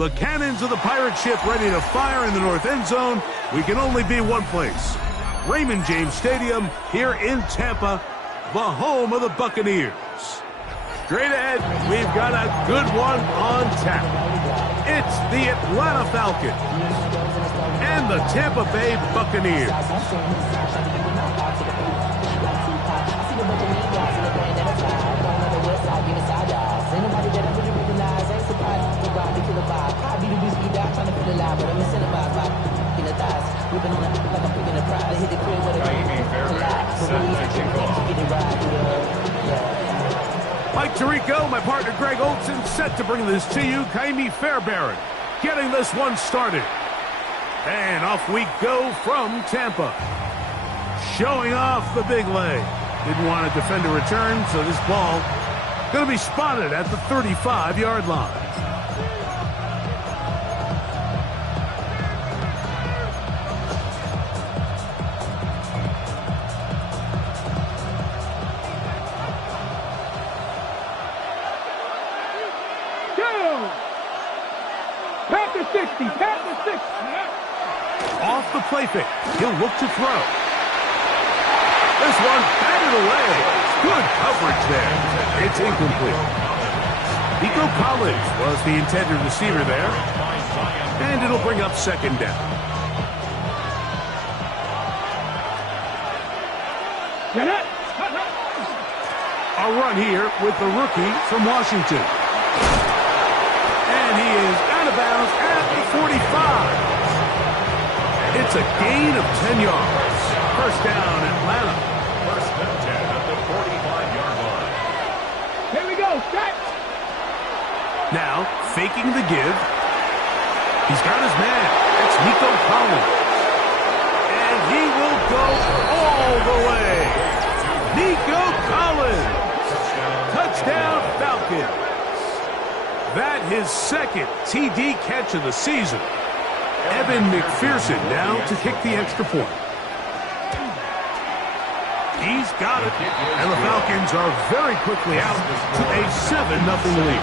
The cannons of the pirate ship ready to fire in the north end zone. We can only be one place. Raymond James Stadium here in Tampa, the home of the Buccaneers. Straight ahead, we've got a good one on tap. It's the Atlanta Falcons and the Tampa Bay Buccaneers. Mike Tirico, my partner Greg Olson, set to bring this to you. Kaimi Fairbairn getting this one started. And off we go from Tampa. Showing off the big leg. Didn't want to defend a return, so this ball going to be spotted at the 35-yard line. Off the play fake. He'll look to throw. This one batted away. Good coverage there. It's incomplete. Nico Collins was the intended receiver there. And it'll bring up second down. A run here with the rookie from Washington. And he is out of bounds at the 45. It's a gain of 10 yards. First down, Atlanta. First and 10 at the 45-yard line. Here we go, set. Now, faking the give. He's got his man. It's Nico Collins. And he will go all the way. Nico Collins. Touchdown, Falcons. That his second TD catch of the season. Evan McPherson now to kick the extra point. He's got it. And the Falcons are very quickly out to a 7-0 lead.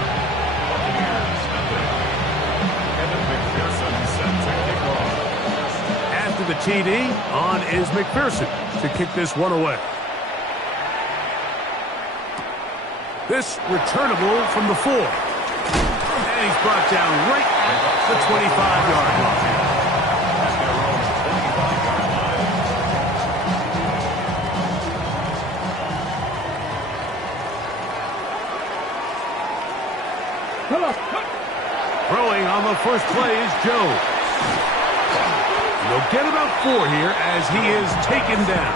After the TD, on is McPherson to kick this one away. This returnable from the 4. And he's brought down right at the 25-yard line. Throwing on the first play is Jones. They'll get about 4 here as he is taken down.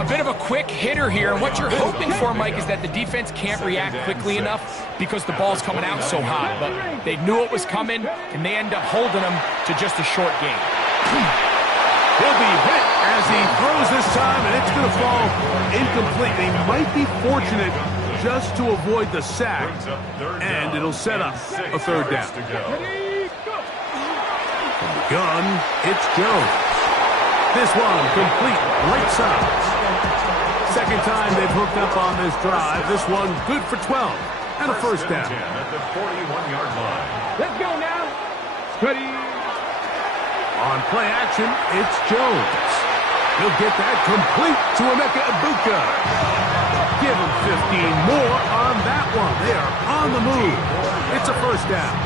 A bit of a quick hitter here, and what you're hoping for, Mike, is that the defense can't react quickly enough because the ball's coming out so hot. But they knew it was coming, and they end up holding them to just a short gain. He'll be hit as he throws this time, and it's going to fall incomplete. They might be fortunate just to avoid the sack, and it'll set up a third down. From the gun, it's Jones. This one complete, right side. Second time they've hooked up on this drive. This one good for 12 and a first down. At the 41-yard line. Let's go now. Ready. On play action, it's Jones. He'll get that complete to Emeka Egbuka. Give him 15 more on that one. They are on the move. It's a first down.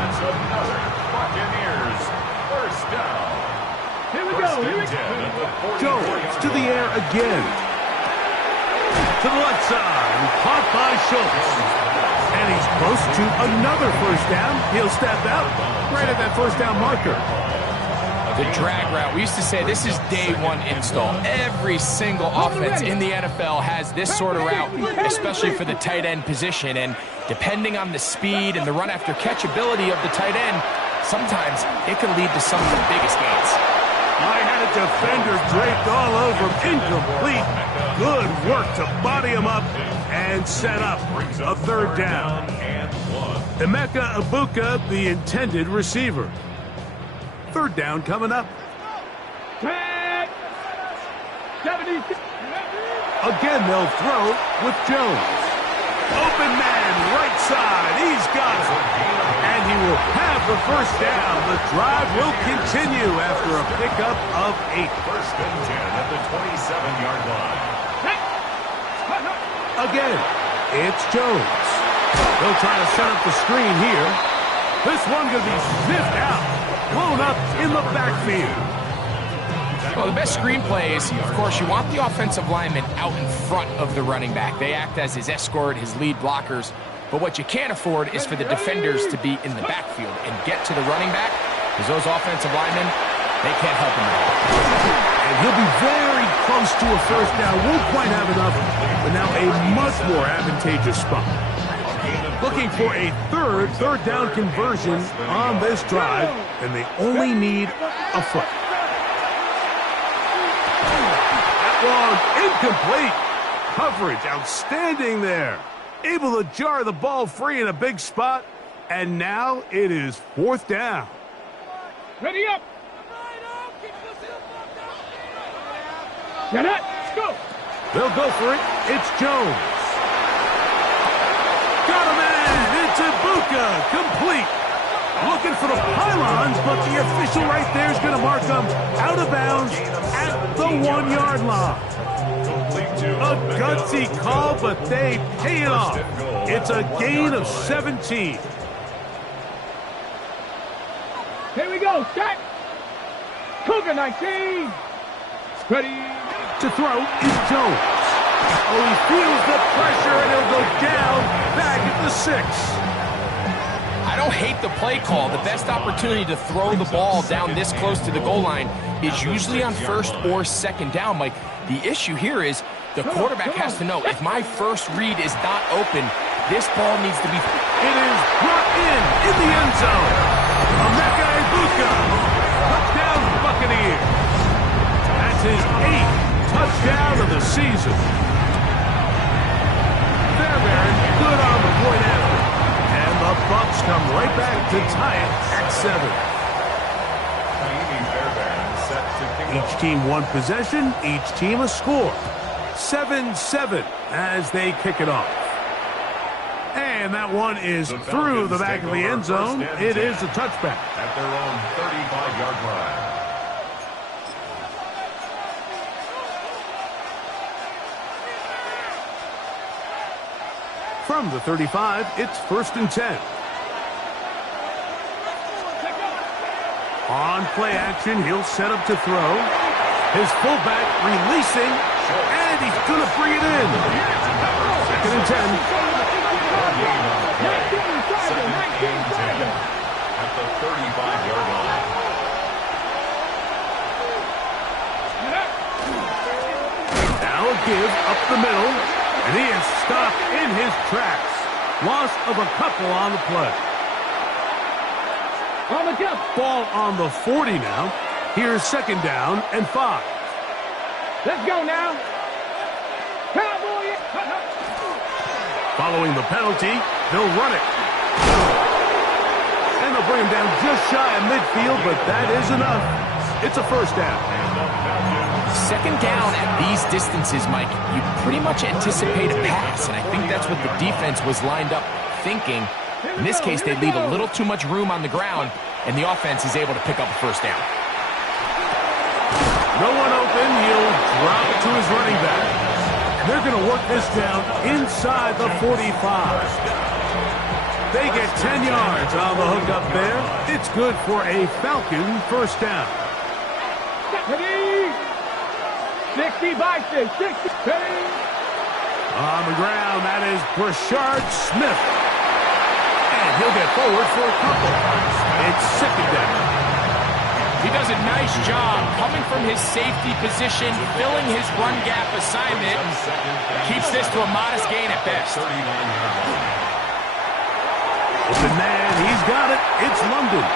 That's another Buccaneers first down. Here we go. Here we go. Jones to the air again. To the left side. Caught by Schultz. And he's close to another first down. He'll step out right at that first down marker. The drag route. We used to say this is day one install. Every single offense in the NFL has this sort of route, especially for the tight end position. And depending on the speed and the run after catch ability of the tight end, sometimes it can lead to some of the biggest gains. I had a defender draped all over him. Incomplete. Good work to body him up and set up a third down. Emeka Egbuka, the intended receiver. Third down coming up. Again, they'll throw with Jones. Open man, right side. He's got it. the first down. The drive will continue after a pickup of 8. First and 10 at the 27-yard line. Again, it's Jones. They'll try to set up the screen here. This one going to be sniffed out, blown up in the backfield. Well, the best screenplay is, of course, you want the offensive lineman out in front of the running back. They act as his escort, his lead blockers. But what you can't afford is for the defenders to be in the backfield and get to the running back, because those offensive linemen, they can't help him at all. And he'll be very close to a first down. Won't quite have enough, but now a much more advantageous spot. Looking for a third down conversion on this drive, and they only need a foot. That one incomplete. Coverage outstanding there. Able to jar the ball free in a big spot, and now it is 4th down. Ready up. Get it. Go. They'll go for it. It's Jones. Got him in. It's Ibuka. Complete. Looking for the pylons, but the official right there is going to mark them out of bounds at the 1-yard line. A gutsy call, but they pay it off. It's a gain of 17. Here we go. Set. Cougar 19. Ready. To throw is Jones. Oh, he feels the pressure, and he'll go down back at the 6. I don't hate the play call. The best opportunity to throw the ball down this close to the goal line is usually on 1st or 2nd down, Mike. The issue here is the quarterback has to know, if my first read is not open, this ball needs to be... It is brought in the end zone. Emeka Ibuka. Touchdown, Buccaneers. That's his 8th touchdown of the season. Fairbairn good on the point after. And the Bucs come right back to tie it at 7. Each team one possession, each team a score. 7-7 as they kick it off. And that one is through the back of the end zone. It is a touchback. At their own 35-yard line. From the 35, it's 1st and 10. On play action, he'll set up to throw. His fullback releasing, and he's going to bring it in. 2nd and 10. Second and 10 at the 35-yard line. Now a give up the middle, and he is stopped in his tracks. Loss of a couple on the play. On the jump. Ball on the 40 now. Here's 2nd down and 5. Let's go now. Cowboy. Following the penalty, they'll run it. And they'll bring him down just shy of midfield, but that is enough. It's a 1st down. 2nd down at these distances, Mike, you pretty much anticipate a pass, and I think that's what the defense was lined up thinking. In this case, they leave a little too much room on the ground, and the offense is able to pick up a 1st down. No one open. He'll drop it to his running back. They're going to work this down inside the 45. They get 10 yards on the hook up there. It's good for a Falcon 1st down. 60 by 6. 60. On the ground, that is Brashard Smith. And he'll get forward for a couple. It's 2nd down. He does a nice job coming from his safety position, filling his run gap assignment. Keeps this to a modest gain at best. Open man, he's got it. It's London.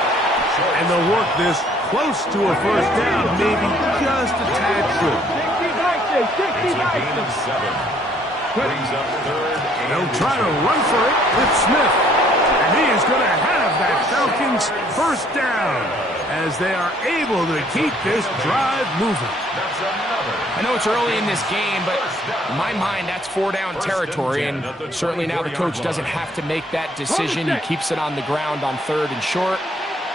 And they'll work this close to a 1st down, maybe just a tad short. 60 by 6. Brings up 3rd and They'll try to run for it with Smith. And he is going to have that Falcons makes first down as they are able to keep this drive moving. I know it's early in this game, but in my mind, that's 4-down territory, and certainly now the coach doesn't have to make that decision. He keeps it on the ground on 3rd and short,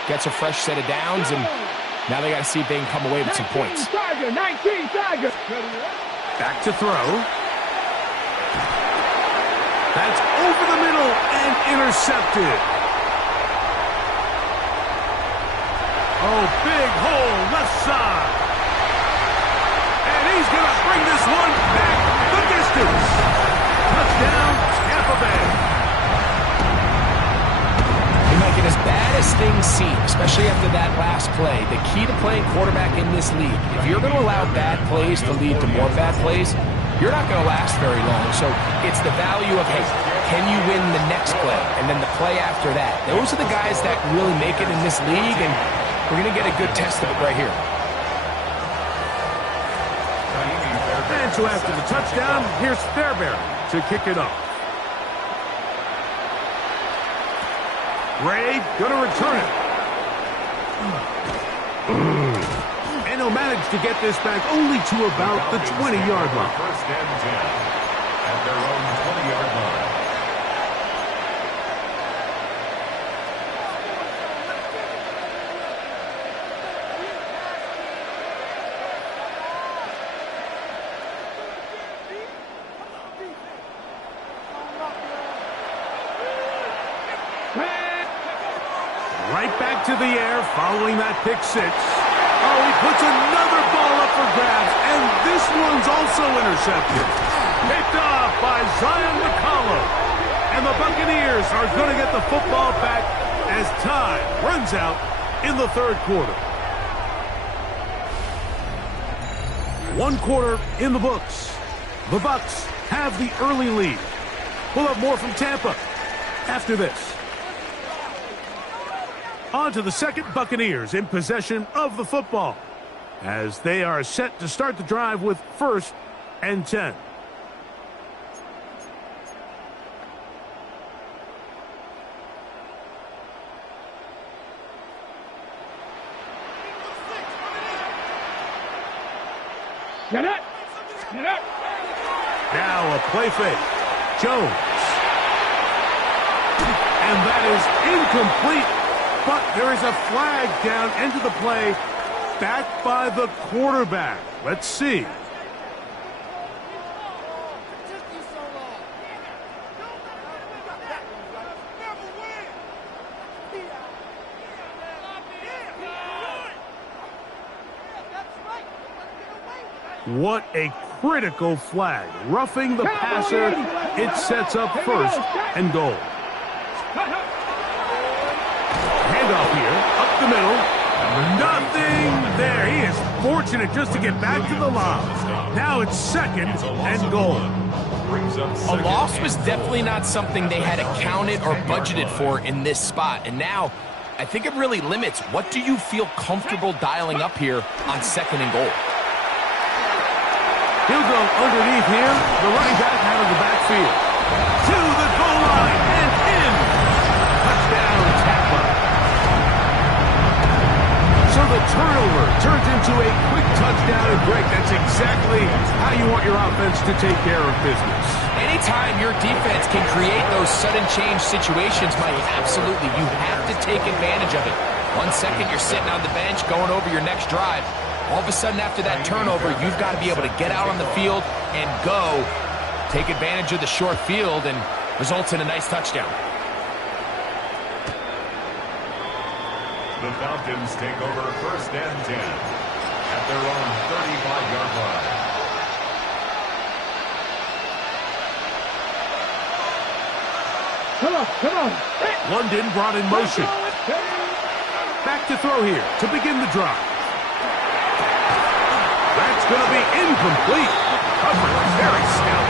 gets a fresh set of downs, and now they got to see if they can come away with some points. 19 Tiger. Back to throw. That's over the middle and intercepted. Oh, big hole left side. And he's going to bring this one back the distance. Touchdown, Tampa Bay. Hey, Mike, and as bad as things seem, especially after that last play, the key to playing quarterback in this league, if you're going to allow bad plays to lead to more bad plays, you're not going to last very long. So it's the value of, hey, can you win the next play? And then the play after that. Those are the guys that really make it in this league, and we're going to get a good test of it right here. And so after the touchdown, here's Fairbairn to kick it off. Ray going to return it. And he'll manage to get this back only to about the 20-yard line. First and 10 at their own 20-yard line. Right back to the air following that pick six. Oh, he puts another ball up for grabs, and this one's also intercepted. Picked off by Zion McCollum. And the Buccaneers are going to get the football back as time runs out in the 3rd quarter. 1 quarter in the books. The Bucs have the early lead. We'll have more from Tampa after this. On to the second, Buccaneers in possession of the football as they are set to start the drive with 1st and 10. Get up. Get up. Now a play fake. Jones. And that is incomplete. But there is a flag down into the play, backed by the quarterback. Let's see. What a critical flag. Roughing the passer, it sets up 1st and goal. Handoff here, up the middle. Nothing there. He is fortunate just to get back to the line. Now it's 2nd and goal. A loss was definitely not something they had accounted or budgeted for in this spot. And now, I think it really limits what do you feel comfortable dialing up here on 2nd and goal. He'll go underneath here. The running back out of the backfield. To the goal line and in. Touchdown, Tampa. So the turnover turns into a quick touchdown. And Greg, that's exactly how you want your offense to take care of business. Anytime your defense can create those sudden change situations, Mike, absolutely, you have to take advantage of it. 1 second, you're sitting on the bench going over your next drive. All of a sudden, after that turnover, you've got to be able to get out on the field and go, take advantage of the short field, and results in a nice touchdown. The Falcons take over 1st and 10 at their own 35-yard line. Come on, come on. London brought in motion. Back to throw here to begin the drive. That's going to be incomplete. Coverage very stout.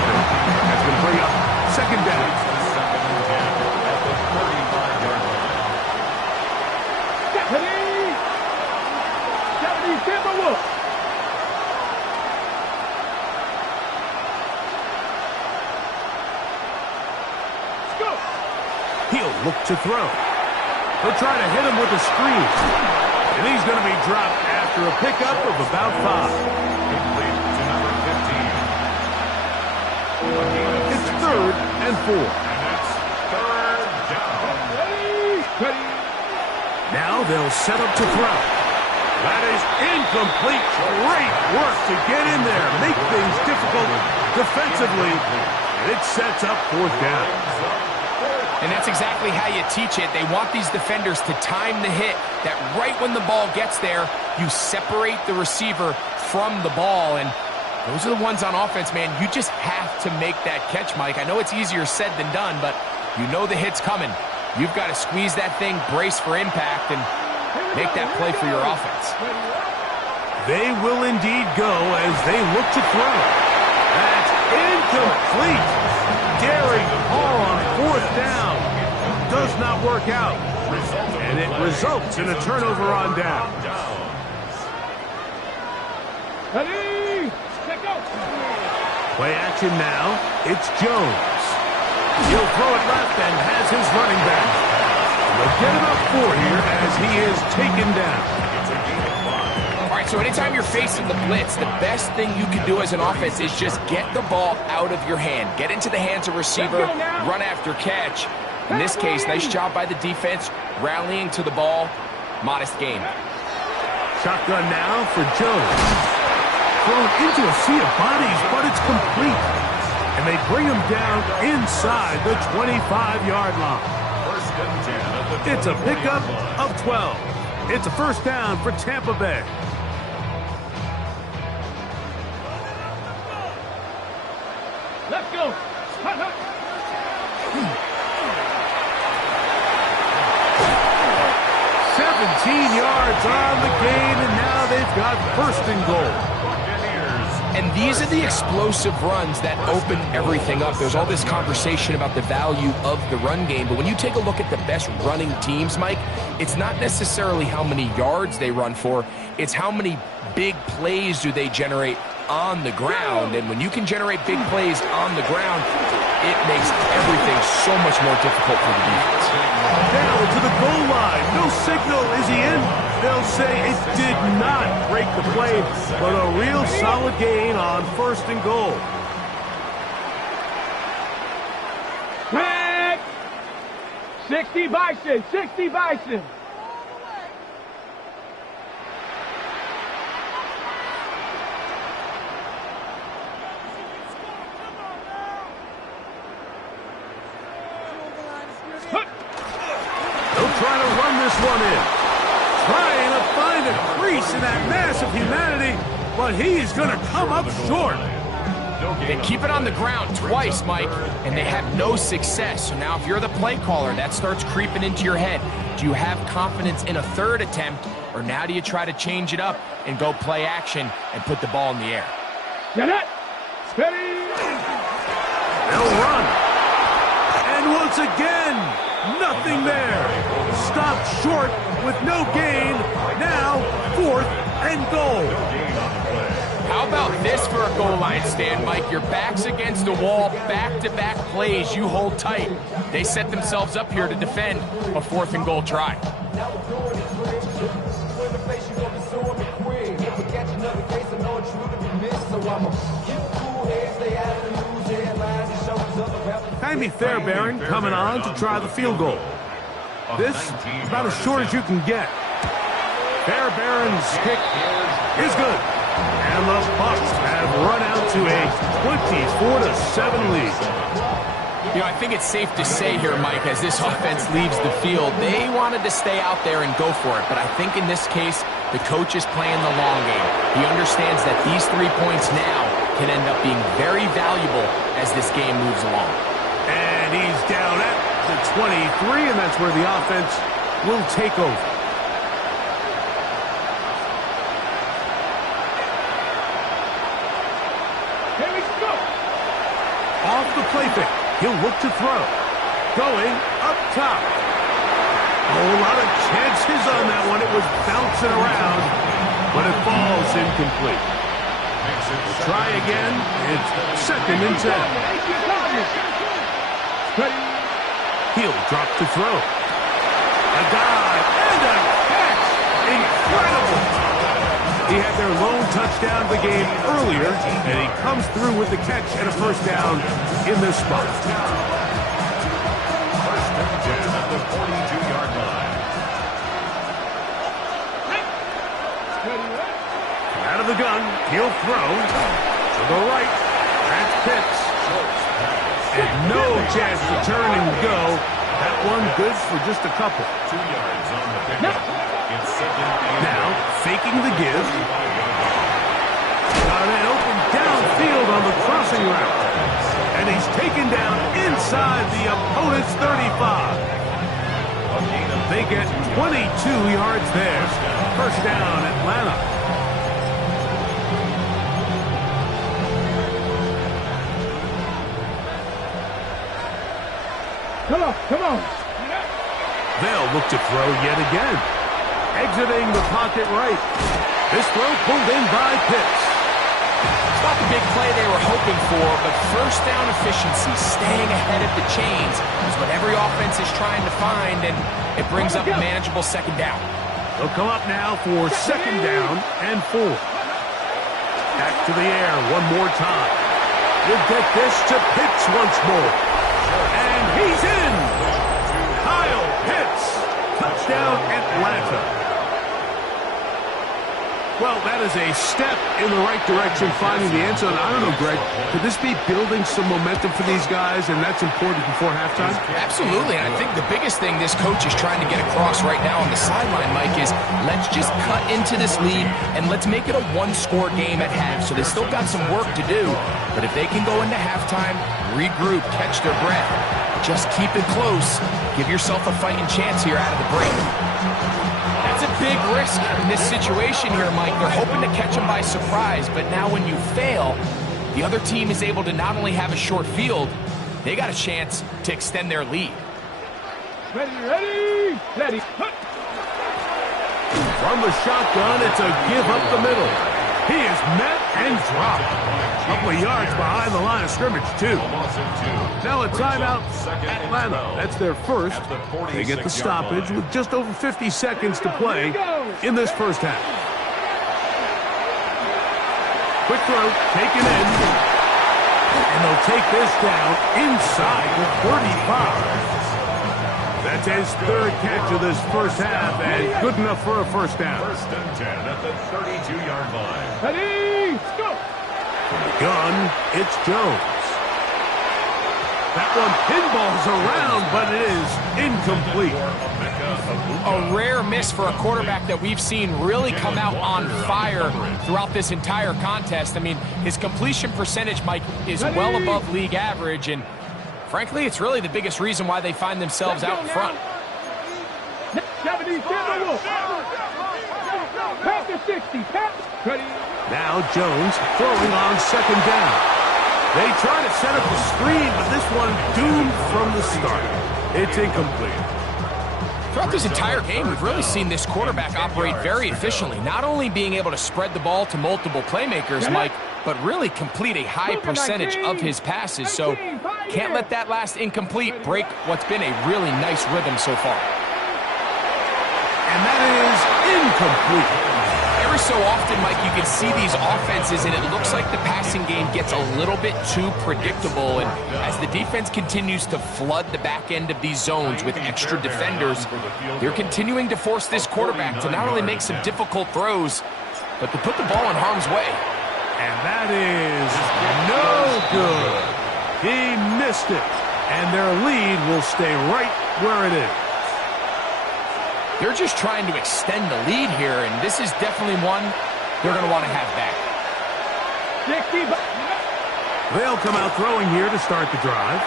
That's going to bring up 2nd down. 2nd and 10 at the 35-yard line. 70 Timberwolves. Let's go. He'll look to throw. He'll try to hit him with a screen. And he's going to be dropped after a pickup of about 5. Complete to number 15. It's 3rd and 4. And it's 3rd down. Ready. Now they'll set up to throw. That is incomplete. Great work to get in there, make things difficult defensively. And it sets up 4th down. And that's exactly how you teach it. They want these defenders to time the hit, that right when the ball gets there, you separate the receiver from the ball. And those are the ones on offense, man. You just have to make that catch, Mike. I know it's easier said than done, but you know the hit's coming. You've got to squeeze that thing, brace for impact, and make that play for your offense. They will indeed go as they look to throw. That's incomplete. Daring ball on 4th down. Does not work out. And it results in a turnover on down. Ready. Let go. Play action now. It's Jones. He'll throw it left and has his running back. They'll get about 4 here as he is taken down. All right, so anytime you're facing the blitz, the best thing you can do as an offense is just get the ball out of your hand. Get into the hands of receiver, run after catch. In this case, nice job by the defense, rallying to the ball. Modest gain. Shotgun now for Jones. Thrown into a sea of bodies, but it's complete. And they bring him down inside the 25-yard line. It's a pickup of 12. It's a 1st down for Tampa Bay. Let's go. Hut, hut. 17 yards on the gain, and now they've got 1st and goal. And these are the explosive runs that open everything up. There's all this conversation about the value of the run game, but when you take a look at the best running teams, Mike, it's not necessarily how many yards they run for, it's how many big plays do they generate on the ground. And when you can generate big plays on the ground, it makes everything so much more difficult for the defense. Down to the goal line. No signal. Is he in? They'll say it did not break the play, but a real solid gain on 1st and goal. Back. 60 Bison. 60 Bison. They'll try to run this one in. Trying to find a crease in that mass of humanity, but he's going to come up short. They keep it on the ground twice, Mike, and they have no success. So now if you're the play caller, that starts creeping into your head. Do you have confidence in a 3rd attempt, or now do you try to change it up and go play action and put the ball in the air? Get it. Ready. They'll run. And once again, nothing there. Stopped short with no gain. Now 4th and goal. How about this for a goal line stand, Mike? Your back's against the wall, back-to-back plays. You hold tight. They set themselves up here to defend a 4th and goal try. Jaime Fairbairn coming on to try the field goal. This about as short as you can get. Fairbairn's kick is good. And the Bucs have run out to a 24-7 lead. You know, I think it's safe to say here, Mike, as this offense leaves the field, they wanted to stay out there and go for it. But I think in this case, the coach is playing the long game. He understands that these 3 points now can end up being very valuable as this game moves along. And he's down at the 23, and that's where the offense will take over. Here we go. Off the play fake. He'll look to throw. Going up top. A whole lot of chances on that one. It was bouncing around, but it falls incomplete. Try again. It's 2nd and 10. He'll drop to throw. A dive and a catch. Incredible. He had their lone touchdown of the game earlier, and he comes through with the catch and a first down in this spot. First and 10 at the 42-yard line. Out of the gun, he'll throw to the right. That's Pitts. And no chance to turn and go. That one good for just a couple. 2 yards on the pickup. It's second and Now, faking the give. Got an open downfield on the crossing route. And he's taken down inside the opponent's 35. They get 22 yards there. First down, Atlanta. Come on, come on. They'll look to throw yet again. Exiting the pocket right. This throw pulled in by Pitts. It's not the big play they were hoping for, but first down efficiency, staying ahead of the chains, is what every offense is trying to find, and it brings up a manageable second down. They'll come up now for second down and 4. Back to the air one more time. We'll get this to Pitts once more. And he's in. Kyle Pitts. Touchdown, Atlanta. Well, that is a step in the right direction, finding the end zone. I don't know, Greg, could this be building some momentum for these guys, and that's important before halftime? Absolutely, and I think the biggest thing this coach is trying to get across right now on the sideline, Mike, is let's just cut into this lead, and let's make it a one-score game at half. So they still got some work to do, but if they can go into halftime, regroup, catch their breath, just keep it close, give yourself a fighting chance here out of the break. That's a big risk in this situation here, Mike. They're hoping to catch them by surprise, but now when you fail, the other team is able to not only have a short field, they got a chance to extend their lead. Ready. From the shotgun, it's a give up the middle. He is met and dropped. A couple of yards behind the line of scrimmage, too. Now a timeout, Atlanta. That's their first. They get the stoppage with just over 50 seconds to play in this first half. Quick throw, taken in. And they'll take this down inside the 35. That's his third catch of this first half, and good enough for a first down. First and 10 at the 32-yard line. Ready, go. From the gun, it's Jones. That one pinballs around, but it is incomplete. A rare miss for a quarterback that we've seen really come out on fire throughout this entire contest. I mean, his completion percentage, Mike, is well above league average, and frankly, it's really the biggest reason why they find themselves out in front. 70, pass to 60, pass. Ready. Now Jones throwing on second down. They try to set up the screen, but this one doomed from the start. It's incomplete. Throughout this entire game, we've really seen this quarterback operate very efficiently, not only being able to spread the ball to multiple playmakers, Mike, but really complete a high percentage of his passes. So can't let that last incomplete break what's been a really nice rhythm so far. And that is incomplete. Every so often, Mike, you can see these offenses, and it looks like the passing game gets a little bit too predictable. And as the defense continues to flood the back end of these zones with extra defenders, they're continuing to force this quarterback to not only make some difficult throws, but to put the ball in harm's way. And that is no good. He missed it. And their lead will stay right where it is. They're just trying to extend the lead here, and this is definitely one they're going to want to have back. 60. They'll come out throwing here to start the drive.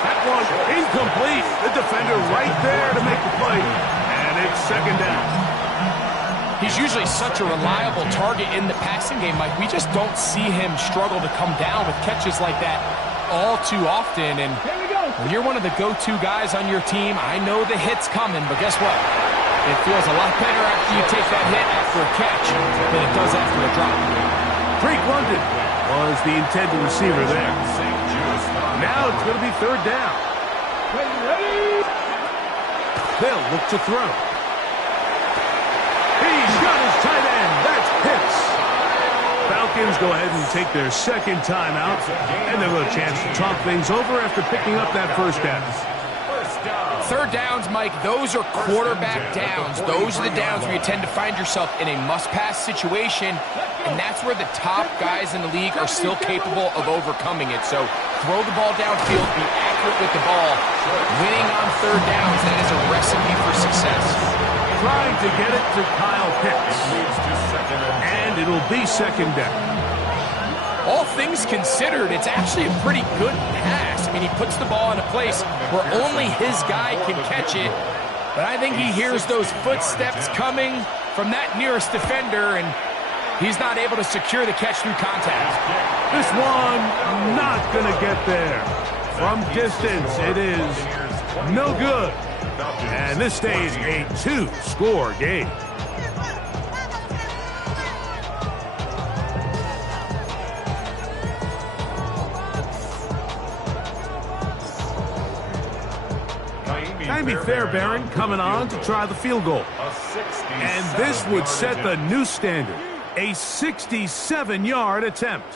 That one incomplete. The defender right there to make the play. And it's second down. He's usually such a reliable target in the passing game, Mike. We just don't see him struggle to come down with catches like that all too often. And when you're one of the go-to guys on your team, I know the hit's coming, but guess what? It feels a lot better after you take that hit after a catch than it does after a drop. Drake London was the intended receiver there. Now it's going to be third down. Ready. They'll look to throw. He's got his tight end. That's Pitts. Falcons go ahead and take their second timeout, and they'll have a chance to talk things over after picking up that first down. Third downs, Mike, those are quarterback downs. Those are the downs where you tend to find yourself in a must-pass situation, and that's where the top guys in the league are still capable of overcoming it. So throw the ball downfield, be accurate with the ball. Winning on third downs, that is a recipe for success. Trying to get it to Kyle Pitts. And it'll be second down. All things considered, it's actually a pretty good pass. I mean, he puts the ball in a place where only his guy can catch it. But I think he hears those footsteps coming from that nearest defender, and he's not able to secure the catch through contact. This one not going to get there. From distance, it is no good. And this stays a two-score game. Jaime Fairbairn coming on to try the field goal. And this would set the new standard. A 67-yard attempt.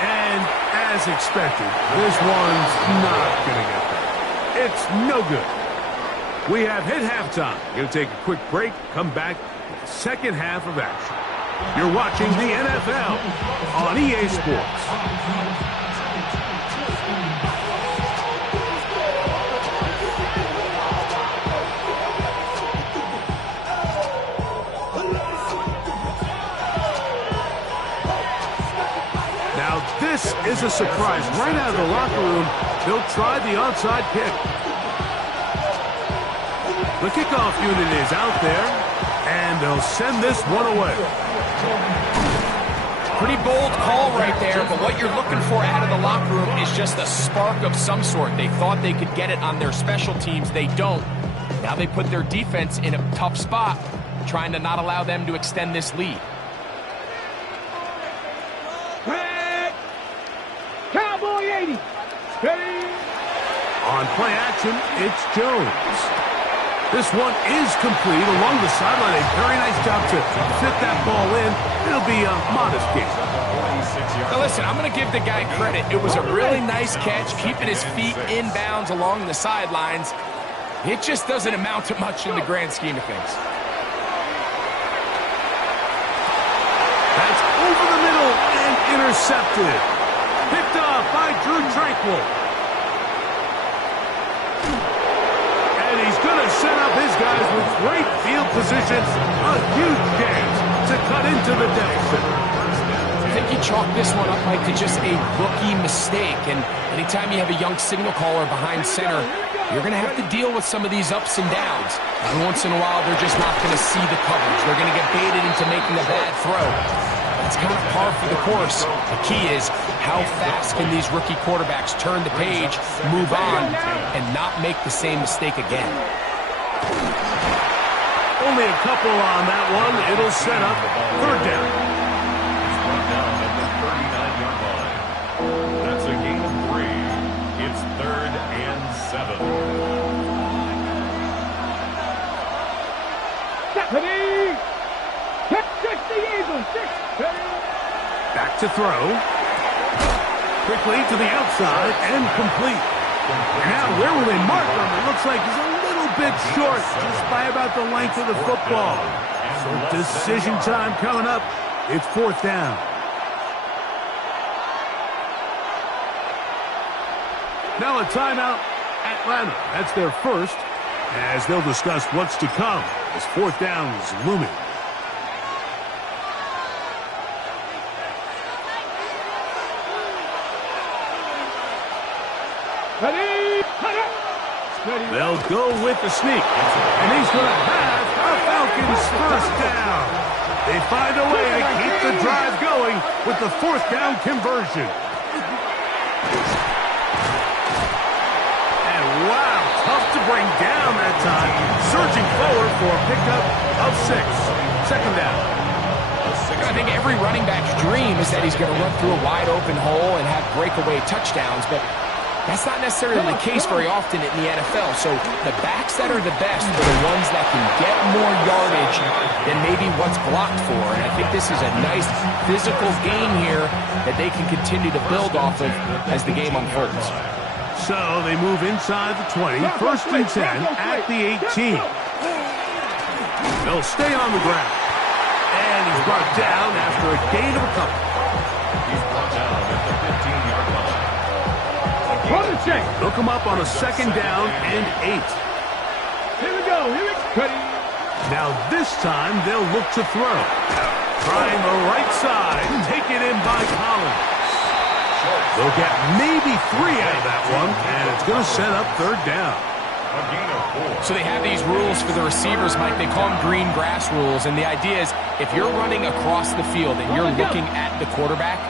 And as expected, this one's not going to get there. It's no good. We have hit halftime. Going to take a quick break, come back with the second half of action. You're watching the NFL on EA Sports. This is a surprise. Right out of the locker room, they'll try the onside kick. The kickoff unit is out there, and they'll send this one away. Pretty bold call right there, but what you're looking for out of the locker room is just a spark of some sort. They thought they could get it on their special teams. They don't. Now they put their defense in a tough spot, trying to not allow them to extend this lead. On play action, it's Jones. This one is complete along the sideline. A very nice job to fit that ball in. It'll be a modest game. Now listen, I'm going to give the guy credit. It was a really nice catch, keeping his feet inbounds along the sidelines. It just doesn't amount to much in the grand scheme of things. That's over the middle and intercepted. Picked off by Drew Tranquil. And he's going to set up his guys with great field position. A huge chance to cut into the deficit. I think he chalked this one up like to just a rookie mistake. And anytime you have a young signal caller behind center, you're going to have to deal with some of these ups and downs. And once in a while, they're just not going to see the coverage. They're going to get baited into making a bad throw. It's kind of par for the course. The key is how fast can these rookie quarterbacks turn the page, move on, and not make the same mistake again. Only a couple on that one. It'll set up third down. It's brought down at the 39-yard line. That's a gain of 3. It's 3rd and 7. Back to throw. Quickly to the outside and complete. Now where will they mark him? It looks like he's a little bit short, just by about the length of the football. So decision time coming up. It's 4th down. Now a timeout. Atlanta. That's their first, as they'll discuss what's to come as 4th down is looming. They'll go with the sneak, and he's going to have a Falcons first down. They find a way to keep the drive going with the 4th down conversion. And wow, tough to bring down that time. Surging forward for a pickup of 6. 2nd down. I think every running back's dream is that he's going to run through a wide open hole and have breakaway touchdowns, but That's not necessarily the case very often in the NFL. So the backs that are the best are the ones that can get more yardage than maybe what's blocked for. And I think this is a nice physical game here that they can continue to build off of as the game unfolds. So they move inside the 20, first and 10 at the 18. They'll stay on the ground. And he's brought down after a gain of a couple. He's brought down at the 15-yard line. They'll come up on a second down and 8. Here we go. Here we go. Ready. Now this time they'll look to throw. Trying the right side. Taken in by Collins. They'll get maybe 3 out of that one, and it's going to set up third down. A gain of 4. So they have these rules for the receivers, Mike. They call them green grass rules. And the idea is if you're running across the field and you're looking at the quarterback,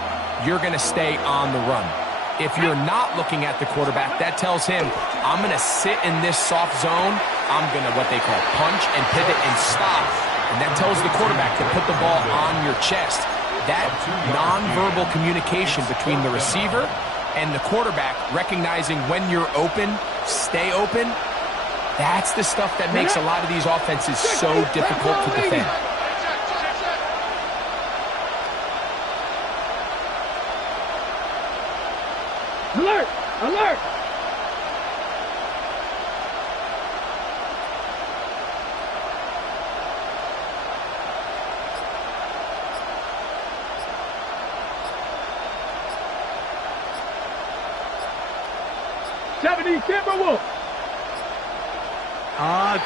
you're going to stay on the run. If you're not looking at the quarterback, that tells him, I'm going to sit in this soft zone. I'm going to what they call punch and pivot and stop. And that tells the quarterback to put the ball on your chest. That nonverbal communication between the receiver and the quarterback, recognizing when you're open, stay open, that's the stuff that makes a lot of these offenses so difficult to defend. Alert! Alert! Timberwolves.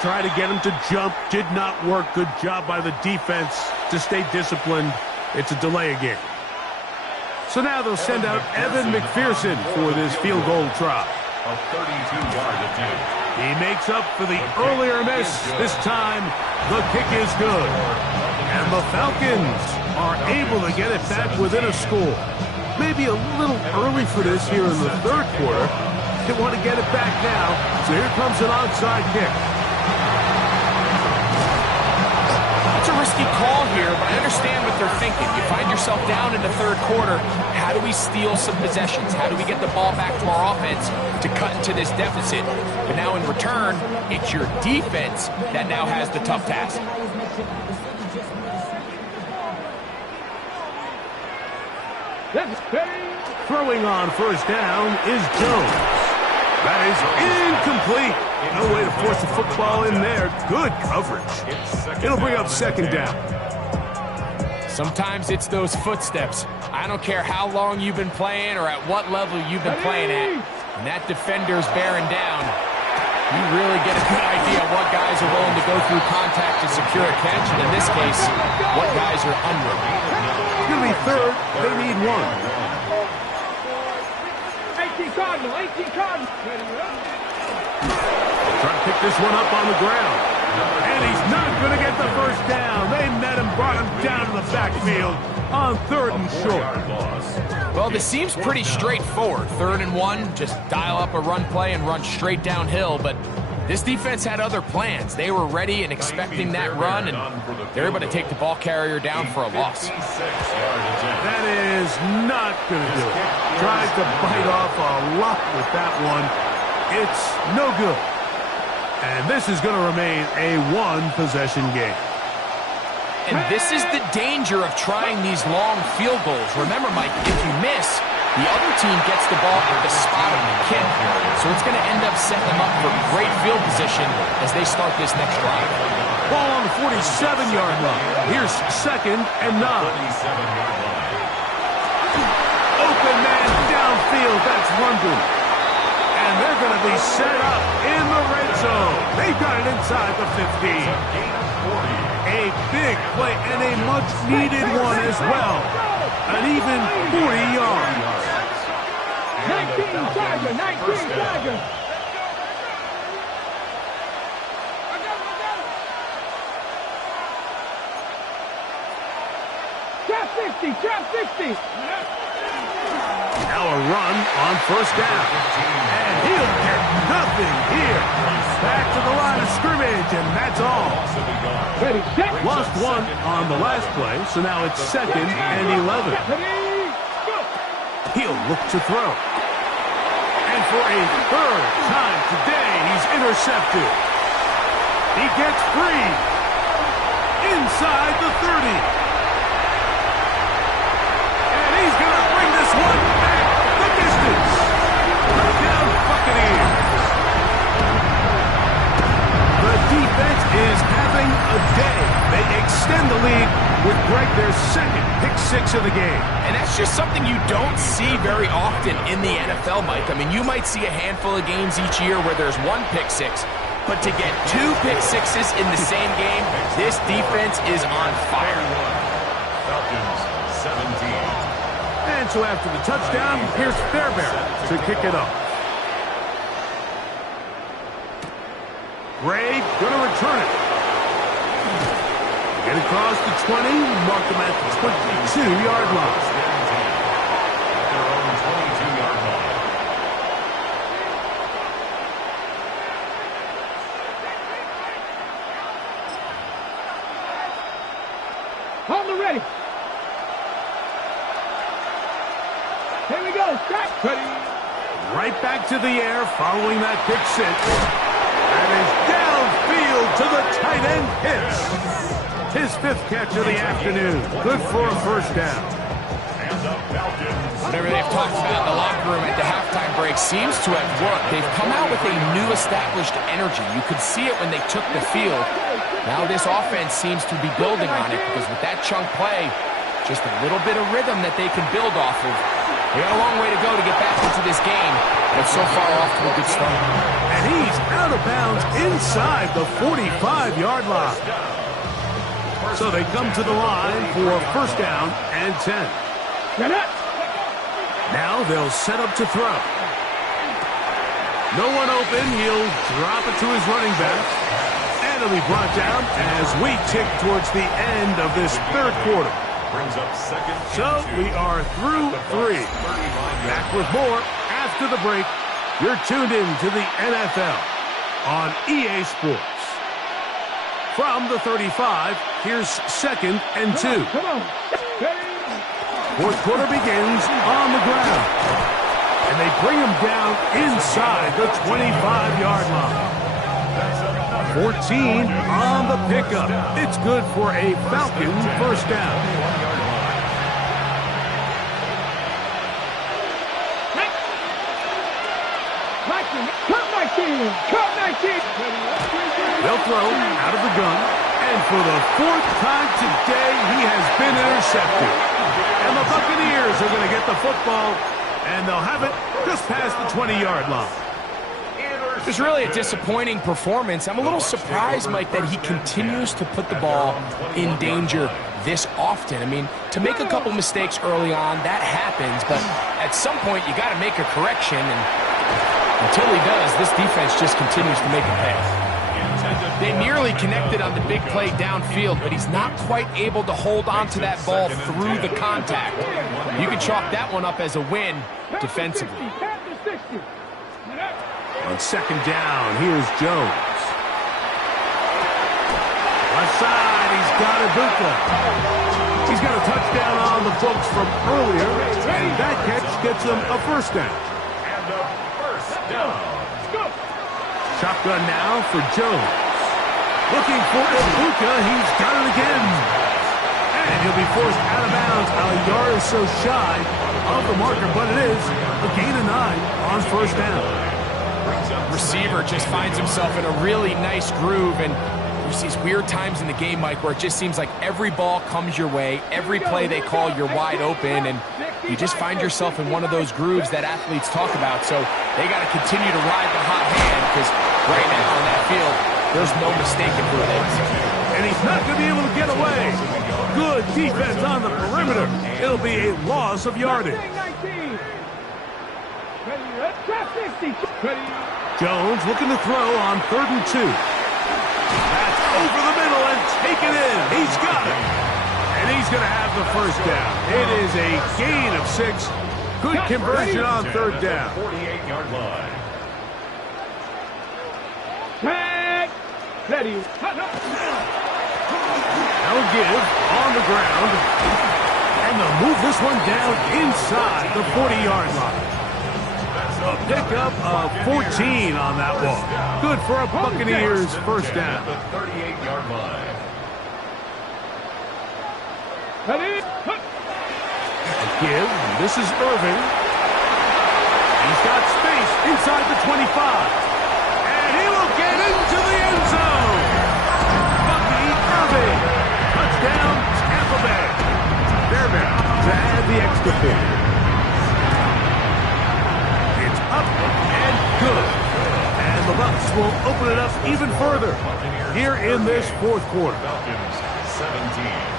Try to get him to jump. Did not work. Good job by the defense to stay disciplined. It's a delay again. So now they'll send out Evan McPherson for this field goal try. A 32-yard attempt. He makes up for the earlier miss. This time, the kick is good. And the Falcons are able to get it back within a score. Maybe a little early for this here in the third quarter. They want to get it back now. So here comes an onside kick. It's a risky call here, but I understand what they're thinking. You find yourself down in the third quarter. How do we steal some possessions? How do we get the ball back to our offense to cut into this deficit? But now in return, it's your defense that now has the tough task. Throwing on first down is Jones. That is incomplete. No way to force the football in there. Good coverage. It'll bring up second down. Sometimes it's those footsteps. I don't care how long you've been playing or at what level you've been playing at. When that defender's bearing down, you really get a good idea of what guys are willing to go through contact to secure a catch. And in this case, what guys are under. It's going to be third. They need one. 18 Cardinal, 18 Cardinal. Trying to pick this one up on the ground. And he's not going to get the first down. They met him, brought him down to the backfield on third and short. Well, this seems pretty straightforward. 3rd and 1, just dial up a run play and run straight downhill. But this defense had other plans. They were ready and expecting that run, and they're able to take the ball carrier down for a loss. That is not going to do it. Tried to bite off a lot with that one. It's no good. And this is going to remain a one-possession game. And this is the danger of trying these long field goals. Remember, Mike, if you miss, the other team gets the ball at the spot of the kick. So it's going to end up setting them up for great field position as they start this next drive. Ball on the 47-yard line. Here's second and 9. Open man downfield. That's London. And they're going to be set up in the red zone. They've got it inside the 15. A big play and a much-needed one as well. An even 40 yards. 19 Tiger, 19 Tiger. Trap 60, trap 60. Now a run on first down. And he'll get nothing here. Back to the line of scrimmage, and that's all. Ready, set. Lost one on the last play, so now it's 2nd and 11. Ready, go. He'll look to throw. And And for a third time today, he's intercepted. He gets free inside the 30. And he's going to bring this one back the distance. Touchdown Buccaneers. The defense is having a day. They extend the lead with their second pick six of the game. And that's just something you don't see very often in the NFL, Mike. I mean, you might see a handful of games each year where there's one pick six, but to get two pick sixes in the same game, this defense is on fire. Falcons 17. And so after the touchdown, here's Fairbairn to kick it off. Gray going to return it. Get across the 20, mark them at the 22-yard line. Their own 22-yard line. Hold the ready. Here we go. Start. Ready. Right back to the air following that pick six. That is downfield to the tight end Pitts. His fifth catch of the afternoon. Good for a first down. And the Falcons. Whatever they've talked about in the locker room at the halftime break seems to have worked. They've come out with a new established energy. You could see it when they took the field. Now this offense seems to be building on it because with that chunk play, just a little bit of rhythm that they can build off of. They got a long way to go to get back into this game, but so far off to a good start. And he's out of bounds inside the 45-yard line. So they come to the line for first down and 10. Now they'll set up to throw. No one open. He'll drop it to his running back. And it'll be brought down as we tick towards the end of this third quarter. Brings up second. So we are through three. Back with more after the break. You're tuned in to the NFL on EA Sports. From the 35, here's second and 2. Come on. Fourth quarter begins on the ground. And they bring him down inside the 25-yard line. 14 on the pickup. It's good for a Falcon first down. Cut 19. They'll throw out of the gun. And for the fourth time today, he has been intercepted. And the Buccaneers are going to get the football, and they'll have it just past the 20-yard line. It was really a disappointing performance. I'm a little surprised, Mike, that he continues to put the ball in danger this often. I mean, to make a couple mistakes early on, that happens, but at some point you got to make a correction, and until he does, this defense just continues to make a pay. They nearly connected on the big play downfield, but he's not quite able to hold on to that ball through the contact. You can chalk that one up as a win defensively. On second down, here's Jones. Left side, he's got Ibuka. He's got a touchdown on the books from earlier, and that catch gets him a first down. And a first down. Shotgun now for Jones. Looking for Ibuka, he's got it again. And he'll be forced out of bounds, a yard or so shy of the marker, but it is a gain of 9 on first down. Receiver just finds himself in a really nice groove, and there's these weird times in the game, Mike, where it just seems like every ball comes your way, every play they call, you're wide open, and you just find yourself in one of those grooves that athletes talk about. So they got to continue to ride the hot hand, because right now on that field, there's no mistaking who it is. And he's not going to be able to get away. Good defense on the perimeter. It'll be a loss of yardage. Jones looking to throw on 3rd and 2. That's over the middle and taken in. He's got it. And he's going to have the first down. It is a gain of 6. Good conversion on 3rd down. 48-yard line. Ready. Now a give on the ground. And they'll move this one down inside the 40-yard line. A Pickup of 14 on that one. Good for a Buccaneers first down. The 38-yard line. Ready? A give. This is Irving. He's got space inside the 25. And he will get into the end zone. Bucky Irving. Touchdown, Tampa Bay. Fairbairn to add the extra point. It's up and good. And the Bucs will open it up even further here in this fourth quarter. Falcons 17.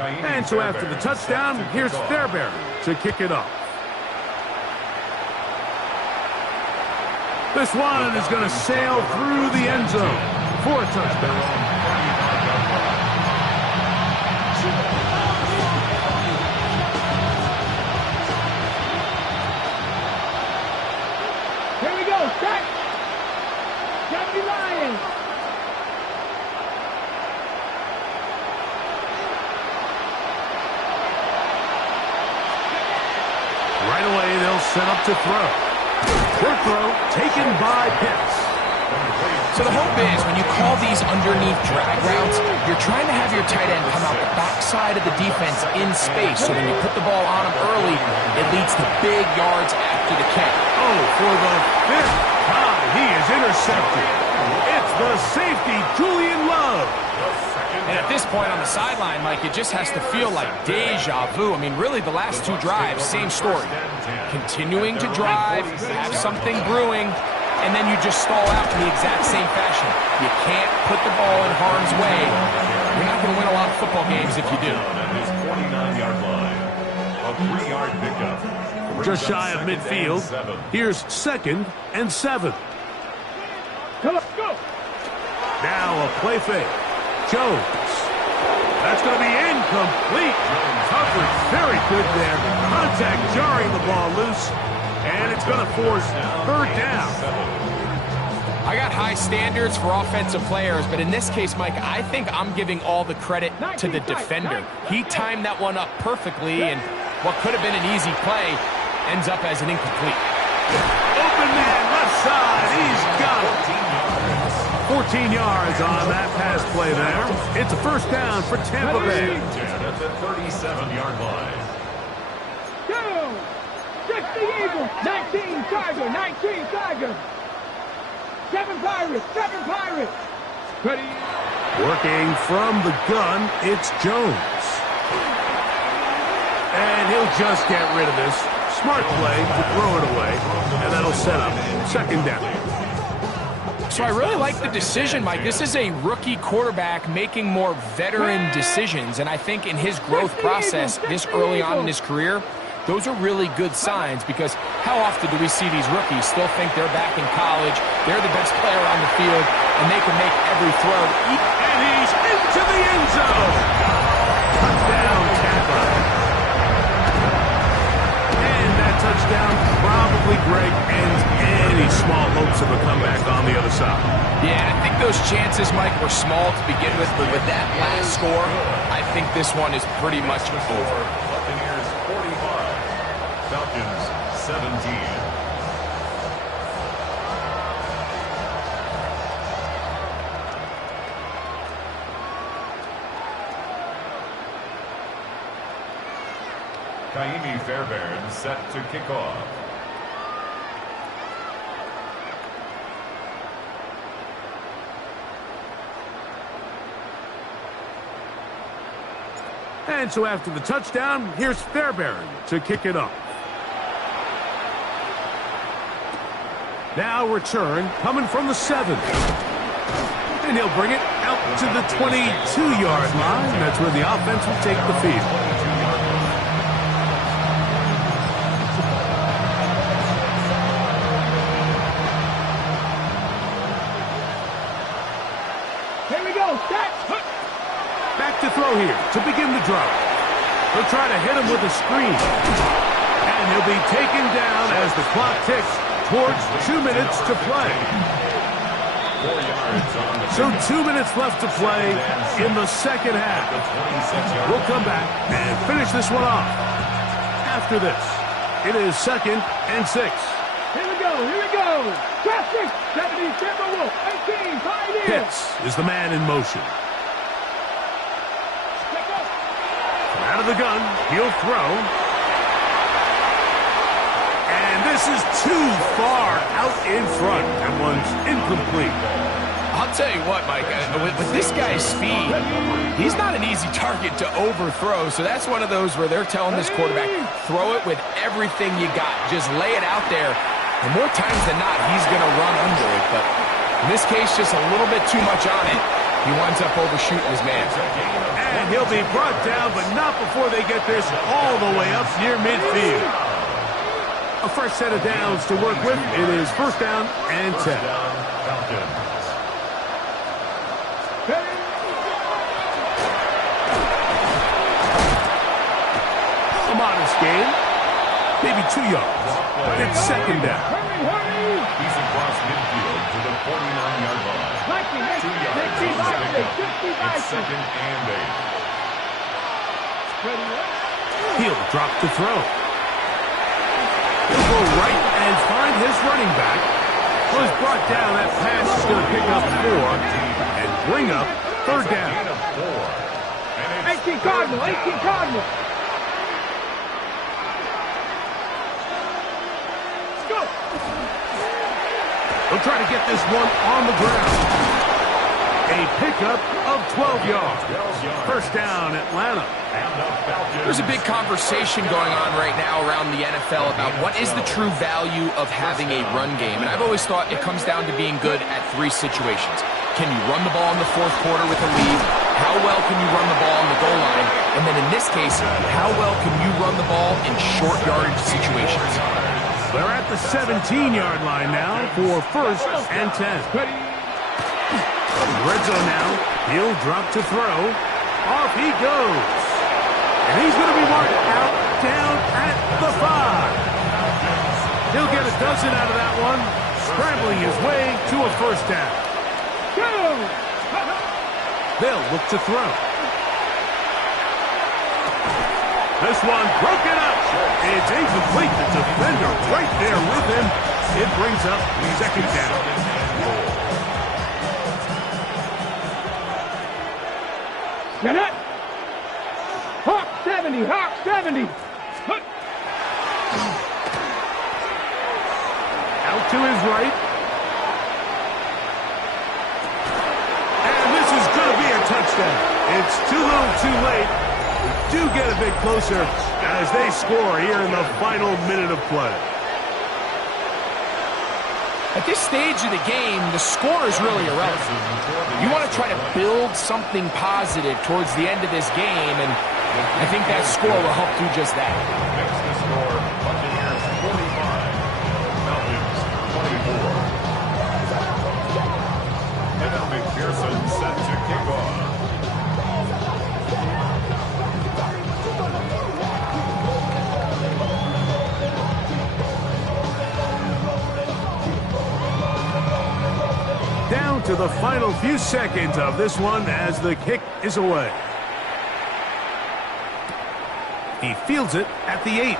And so after the touchdown, here's Fairbairn to kick it off. This one is going to sail through the end zone for a touchdown. Here we go. Start. Johnny Lions. Right away, they'll set up to throw. Good throw, taken by Pitts. So the hope is when you call these underneath drag routes, you're trying to have your tight end come out the backside of the defense in space. So when you put the ball on him early, it leads to big yards after the catch. Oh, for the fifth time, he is intercepted. It's the safety, Julian Love. And at this point on the sideline, Mike, it just has to feel like deja vu. I mean, really, the last two drives, same story. Continuing to drive, have something brewing, and then you just stall out in the exact same fashion. You can't put the ball in harm's way. You're not going to win a lot of football games if you do. At his 29-yard line, a 3-yard pickup. Just shy of midfield. Here's 2nd and 7. Come on, go. Now a play fake. Jones. That's going to be incomplete. Coverage very good there. Contact jarring the ball loose. And it's going to force 3rd down. I got high standards for offensive players, but in this case, Mike, I think I'm giving all the credit to the defender. He timed that one up perfectly, and what could have been an easy play ends up as an incomplete. Open man, left side. He's got it. 14 yards on that pass play there. It's a first down for Tampa Bay. At the 37-yard line. Go. 60 Eagles. 19 Tiger. 19 Tiger. 7 Pirates. 7 Pirates. Ready. Working from the gun, it's Jones. And he'll just get rid of this. Smart play to throw it away. And that'll set up 2nd down. So I really like the decision, Mike. This is a rookie quarterback making more veteran decisions, and I think in his growth process this early on in his career, those are really good signs because how often do we see these rookies still think they're back in college, they're the best player on the field, and they can make every throw. And he's into the end zone. Touchdown, Tampa. And that touchdown probably, Greg, ends any small hopes of a comeback on the other side. Yeah, I think those chances, Mike, were small to begin with, but with that last score, I think this one is pretty much over. Buccaneers 45, Falcons 17. Kaimi Fairbairn set to kick off. And so after the touchdown, here's Fairbairn to kick it off. Now return coming from the 7. And he'll bring it out to the 22-yard line. That's where the offense will take the field. Here we go. Start. Back to throw here to begin the drive. They'll try to hit him with a screen. And he'll be taken down as the clock ticks towards 2 minutes to play. 4 yards on the So 2 minutes left to play in the second half. We'll come back and finish this one off. After this, it is 2nd and 6. Here we go, here we go. Traffic, 70, Timberwolf, 18, Pioneer. Pitts is the man in motion. From out of the gun, he'll throw. And this is too far out in front. That one's incomplete. I'll tell you what, Mike, with this guy's speed, he's not an easy target to overthrow. So that's one of those where they're telling this quarterback, throw it with everything you got. Just lay it out there. And more times than not, he's going to run under it. But in this case, just a little bit too much on it. He winds up overshooting his man. And he'll be brought down, but not before they get this all the way up near midfield. A fresh set of downs to work with. It is 1st down and 10. A modest gain. Maybe 2 yards. It's 2nd down. He's across midfield to the 49-yard line. 2 yards on the pickup. It's 2nd and 8. He'll drop to throw. He'll go right and find his running back. Was brought down. That pass is going to pick up 4 and bring up 3rd down. 18 Cardinal, 18 Cardinal. Let's go. They'll try to get this one on the ground. A pickup of 12 yards. 1st down, Atlanta. There's a big conversation going on right now around the NFL about what is the true value of having a run game. And I've always thought it comes down to being good at 3 situations. Can you run the ball in the 4th quarter with a lead? How well can you run the ball on the goal line? And then in this case, how well can you run the ball in short yardage situations? They're at the 17-yard line now for 1st and 10. Red zone now. He'll drop to throw. Off he goes. And he's going to be marked out down at the 5. He'll get a dozen out of that one, scrambling his way to a 1st down. They'll look to throw. This one broken up. It's incomplete. The defender right there with him. It brings up 2nd down. Get it. Hawk 70, Hawk 70. Out to his right. And this is going to be a touchdown. It's too little too late. We do get a bit closer as they score here in the final minute of play. At this stage of the game, the score is really irrelevant. You want to try to build something positive towards the end of this game, and I think that score will help do just that. Next to score, Buccaneers 45, Falcons 24. Evan McPherson set to kick off. Down to the final few seconds of this one as the kick is away. He fields it at the 8.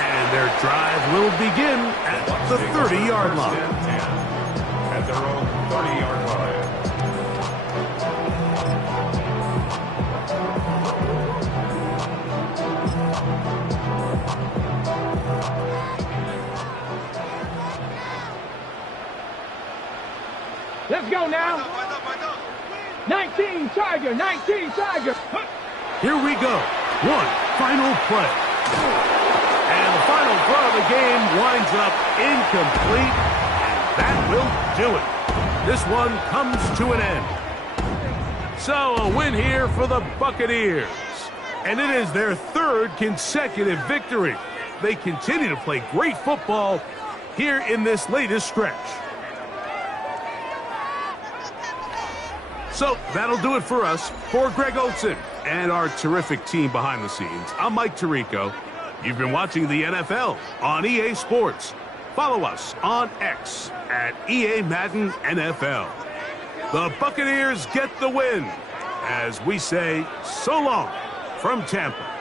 And their drive will begin at the 30-yard line. At their own 30-yard line. Let's go now. 19 Tiger, 19 Tiger. Here we go. One final play. And the final throw of the game winds up incomplete. And that will do it. This one comes to an end. So a win here for the Buccaneers. And it is their 3rd consecutive victory. They continue to play great football here in this latest stretch. So that'll do it for us. For Greg Olson and our terrific team behind the scenes, I'm Mike Tirico. You've been watching the NFL on EA Sports. Follow us on X at EA Madden NFL. The Buccaneers get the win as we say so long from Tampa.